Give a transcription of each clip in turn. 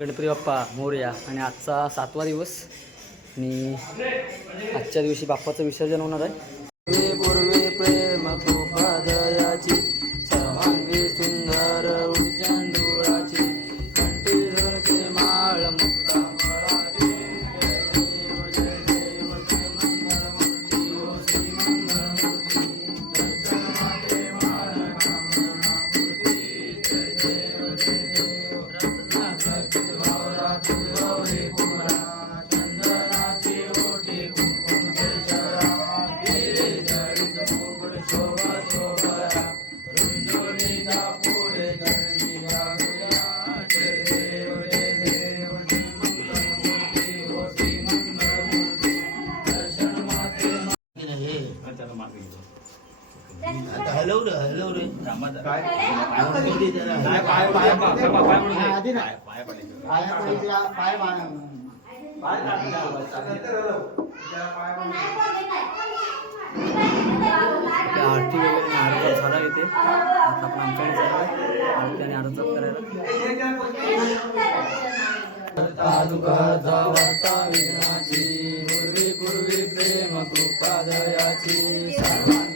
गणपती बाप्पा मोरया. आणि आजचा 7वा दिवस आणि आजच्या दिवशी बाप्पाचं विसर्जन होणार आहे. पूर्वे प्रेम कृपा दयाची सर्वांगी सुंदर उच्चांडोळाची कंठी झळके माळ मुक्ता हॅलो रे काय आरती वगैरे आरती झाला इथे. आता आपण आमच्याकडे आरती आणि आरती करायला विघ्नाची पूर्वी पूर्वी प्रेम कृपा दयाची सर्वांगी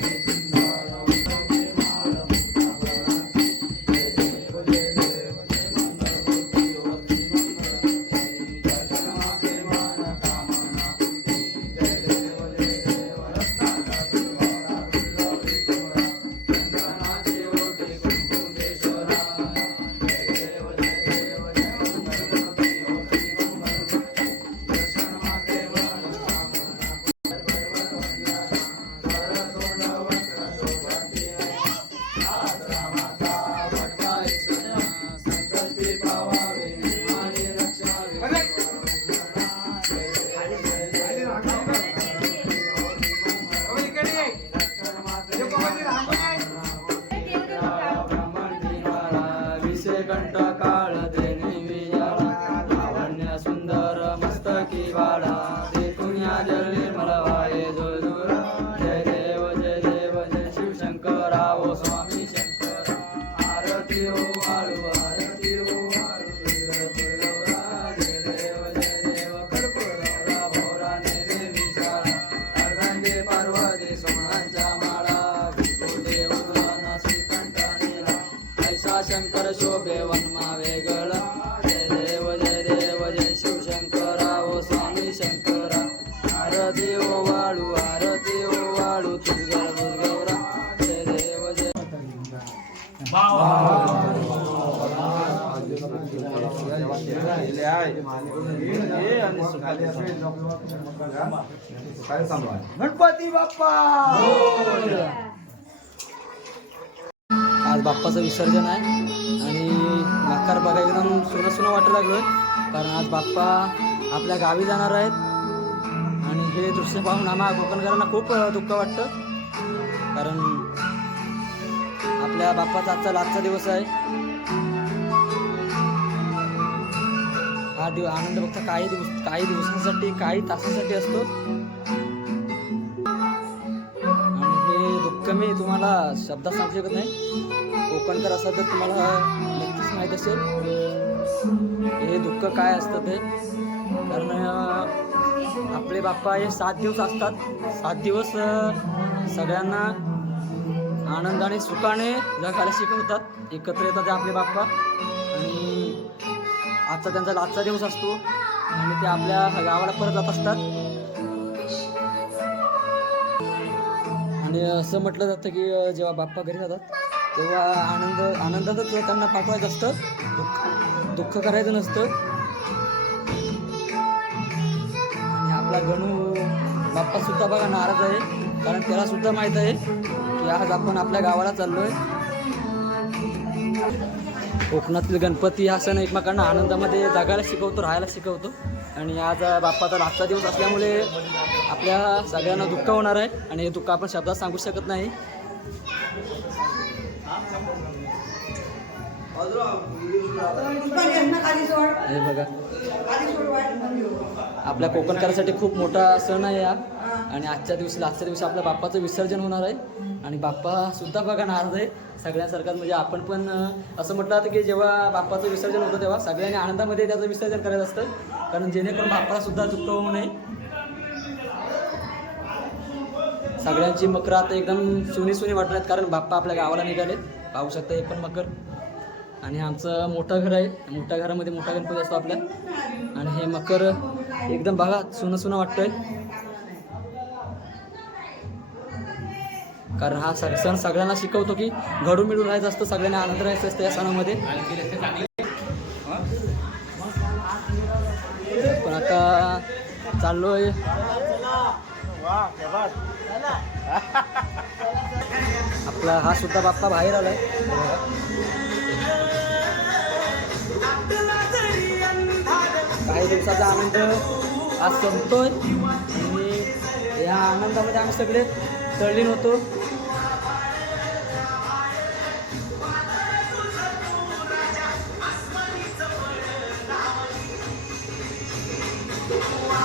कंठ काळ देणे विजाळा लावण्य सुंदर मस्तकी वाडा देखून या जळले मला वाळे जोरा. जय देव जय शिवशंकरा ओ स्वामी शंकर. आरती ओ वाळू आरती ओ वाळू जय देव कर्पूरवरा भोरा नेले विशाळा अर्धांगे पार्वती सोनांच्या माळा देव श्रीकंठ नेला ऐसा शंकर शोभे वनमा वेगळा. जय देव जय शिवशंकरा ओ स्वामी शंकरा. आरती ओ वाळू तुझगळ बुजगवरा. जय देव जय गणपती बाप्पा. आज बाप्पाचं विसर्जन आहे आणि नाकार बघा एकदम सुनं वाटू लागलोय. कारण आज बाप्पा आपल्या गावी जाणार आहेत आणि हे दृश्य पाहून आम्हा कोकणकरांना खूप दुःख वाटतं. कारण आपल्या बाप्पाचा आजचा दिवस आहे. हा आनंद फक्त काही दिवसांसाठी काही तासांसाठी असतो. आणि हे दुःख मी तुम्हाला शब्दात सांगू शकत नाही. कोकणकर असाल तर तुम्हाला नक्कीच माहीत असेल हे दुःख काय असतं ते. कारण आपले बाप्पा हे 7 दिवस असतात. 7 दिवस सगळ्यांना आनंदाने सुखाने जगायला शिकवतात. एकत्र येतात आपले बाप्पा आणि आजचा त्यांचा लास्टचा दिवस असतो आणि ते आपल्या गावाला परत जात असतात. आणि असं म्हटलं जातं की जेव्हा बाप्पा घरी जातात तेव्हा आनंदातच त्यांना पाठवायचं असतं. दुःख करायचं नसतं. आणि आपला गणू बाप्पा सुद्धा बघा नाराज आहे. कारण त्याला सुद्धा माहीत आहे की आज आपण आपल्या गावाला चाललोय. कोकणातील गणपती हा सण एकमेकांना आनंदामध्ये जगायला शिकवतो, राहायला शिकवतो. आणि आज बाप्पाचा लास्टचा दिवस असल्यामुळे आपल्या सगळ्यांना दुःख होणार आहे आणि हे दुःख आपण शब्दात सांगू शकत नाही. हे बघा आपल्या कोकणकरांसाठी खूप मोठा सण आहे हा. आणि आजच्या दिवशी आपल्या बाप्पाचं विसर्जन होणार आहे आणि बाप्पा सुद्धा बघा नाराज आहे सगळ्यांसारखाच. म्हणजे आपण पण असं म्हटलं होतं की जेव्हा बाप्पाचं विसर्जन होतं तेव्हा सगळ्यांनी आनंदामध्ये त्याचं विसर्जन करायचं असतं, कारण जेणेकरून बाप्पाला सुद्धा दुःख होऊ नये. सगळ्यांची मकर आता एकदम सुनी वाटत आहेत, कारण बाप्पा आपल्या गावाला निघाले. पाहू शकता हे पण मकर. आणि आमचं मोठं घर आहे, मोठ्या घरामध्ये मोठा गणपती असतो आपल्या. आणि हे मकर एकदम बघा सुनं वाटतंय, कारण हा सण सगळ्यांना शिकवतो की घडून मिळून राहायचं असतं, सगळ्यांना आनंद राहायचं असतं या सणामध्ये. पण आता चाललोय आपला हा सुद्धा बाप्पा बाहेर आलाय. काही दिवसाचा आनंद आज संपतोय आणि या आनंदामध्ये आम्ही सगळे तल्लीन होतो.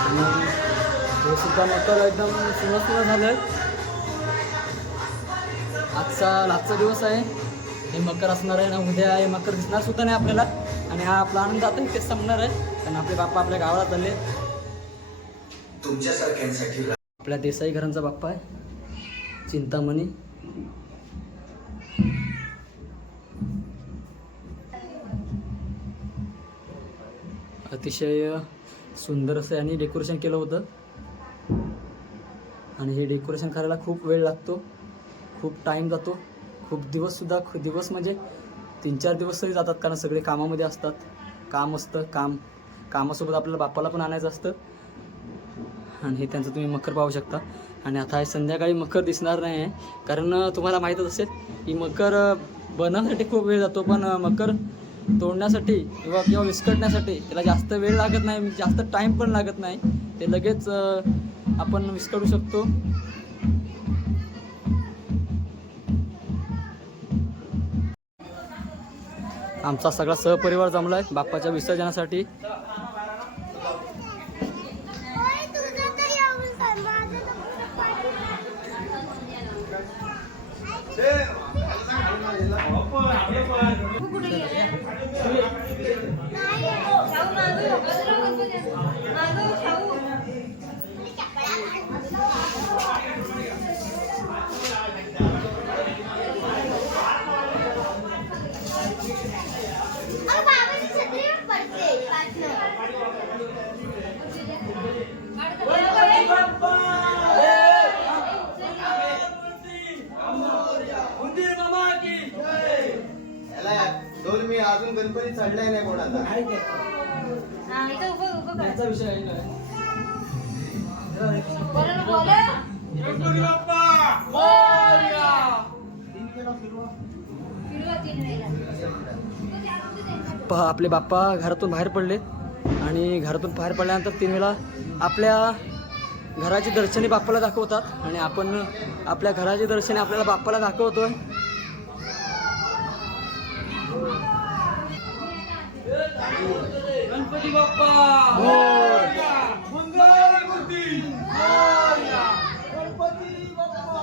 आणि हे सुद्धा मकर एकदम सुनं झालंय. आजचा दिवस आहे, हे मकर असणार आहे ना. उद्या हे मकर दिसणार सुद्धा नाही आपल्याला. आणि हा आपला आनंद आता इथेच संपणार आहे, कारण आपले बाप्पा आपल्या गावाला चालले. तुमच्यासारख्यांसाठी आपल्या देसाई घरांचा बाप्पा आहे, चिंतामणी. अतिशय सुंदर असं यांनी डेकोरेशन केलं होतं. आणि हे डेकोरेशन करायला खूप वेळ लागतो, खूप टाईम जातो, खूप दिवस म्हणजे 3-4 दिवस तरी जातात, कारण सगळे कामामध्ये असतात. काम असतं, कामासोबत आपल्याला बाप्पाला पण आणायचं असतं. आणि हे त्यांचं तुम्ही मकर पाहू शकता. आणि आता हे संध्याकाळी मकर दिसणार नाही आहे, कारण तुम्हाला माहीतच असेल की मकर बनवण्यासाठी खूप वेळ जातो, पण मकर तोडण्यासाठी किंवा विस्कटण्यासाठी त्याला जास्त वेळ लागत नाही, जास्त टाईम पण लागत नाही. ते लगेच आपण विस्कटू शकतो. आमचा सगळा सहपरिवार जमला आहे बाप्पाच्या विसर्जनासाठी. मी अजून गणपती चढलाय नाही कोणाचा. विषय आहे काय? आपले बाप्पा घरातून बाहेर पडले आणि घरातून बाहेर पडल्यानंतर 3 वेळा आपल्या घराची दर्शने बाप्पाला दाखवतात. आणि आपण आपल्या घराची दर्शने आपल्याला बाप्पाला दाखवतोय. गणपती बाप्पा मंगलमूर्ती, गणपती बाप्पा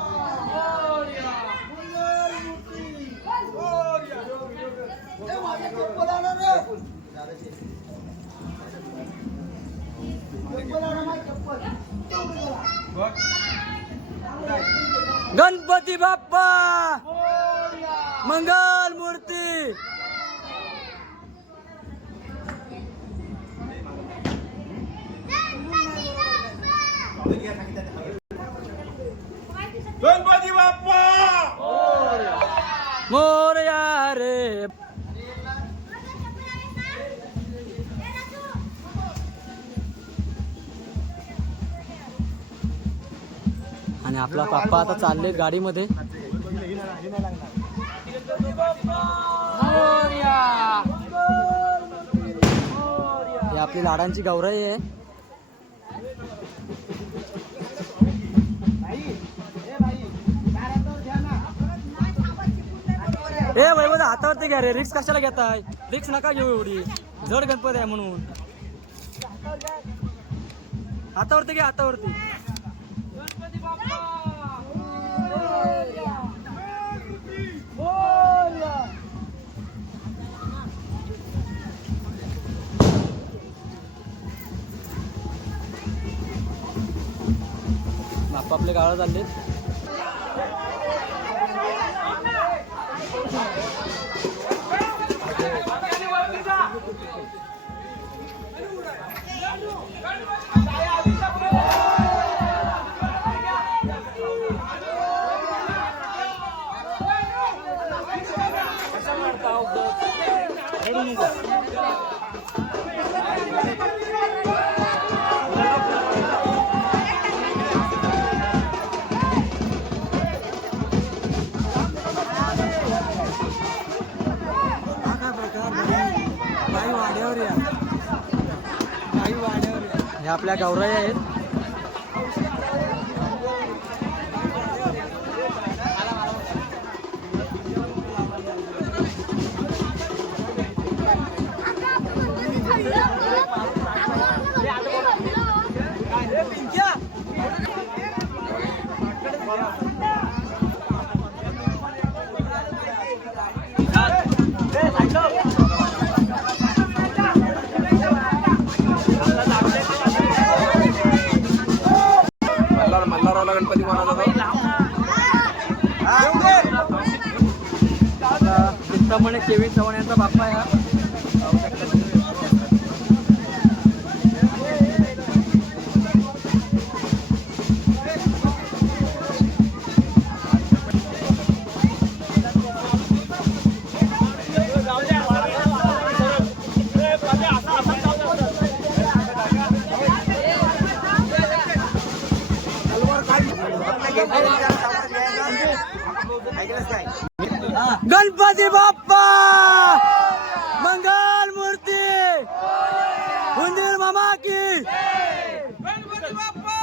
गणपती बाप्पा मंगल मूर्ती. गणपती बाप्पा मोरया रे. आणि आपला बाप्पा आता चालले गाडीमध्ये. ही आपली लाडांची गौराई आहे. ए वैभव हातावरती घ्या रे, रिक्स कशाला घेताय? रिक्स नका घेऊ, एवढी जड गणपती आहे म्हणून. हातावरती घ्या, हातावरती. बाप्पा आपल्या गावाला चाललेत. हे आपल्या गौराई आहेत. मल्हाररावला गणपती कोणाचा चिंतामणी केवी चव्हाण यांचा बाप्पा आहे हा. गणपती बाप्पा मंगल मूर्ती हुंदीर मामा की गणपती बाप्पा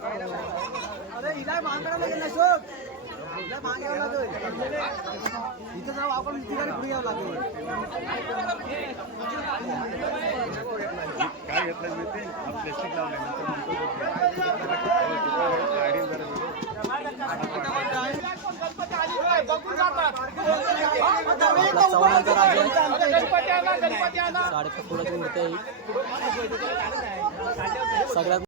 अरे इला मांगडा लागेल ना शोक इला मांगावं लागेल इथं जाऊ आपण ठिकाणी पुढे यावं लागेल. काय घेतलं मी ते प्लास्टिक चव्हाणांचा राजा साडेपाच फुटाची मूर्ती आहे. सगळ्यात